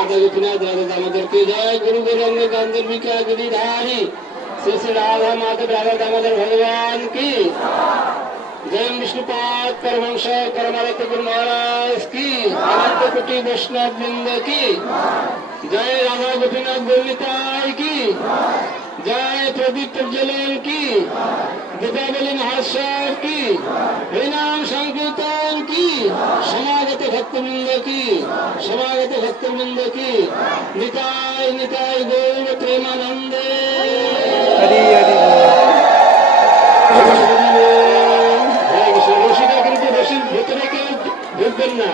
মাতা গোপীনাথ রাধা দামোদরকে জয় গুরু রাধা মাধব রাধা কি পরমারত গুরু মহারাজ কি আনন্দ কোটি বৈষ্ণব বৃন্দ কি জয় রাধা গোপীনাথ গৌরিতায় কি? জয় প্রদীপ প্রজ্বলন কি? দীপাবলি মহোৎসব কি? হরিনাম সংকীর্তন কি? সমাগত ভক্তবৃন্দ কি? সমাগত ভক্তবৃন্দ কি? নিতাই নিতাই গৌর প্রেমানন্দে। রশিটা কিন্তু রশির ভেতরে কেউ ঢুকবেন না।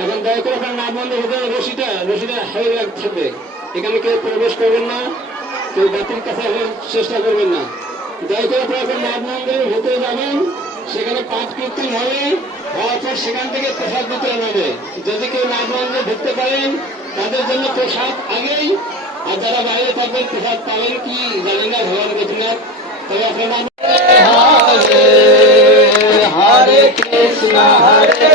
এখন দয়া করে আপনার নাম বন্ধ হতে রশিটা রশিটা হাই থাকবে। এখানে কেউ প্রবেশ করবেন না। কেউ বাতিল কাছে চেষ্টা করবেন না দয়া করে নাম মন্দিরের ভেতরে যাবেন সেখানে পাঁচ কীর্তন হবে হওয়ার সেখান থেকে প্রসাদ বিতরণ হবে যদি কেউ মন্দিরে ঢুকতে পারেন তাদের জন্য প্রসাদ আগেই আর যারা বাইরে থাকবেন প্রসাদ পাবেন কি জানি না ভগবান গোপীনাথ তবে আপনার হরে কৃষ্ণ হরে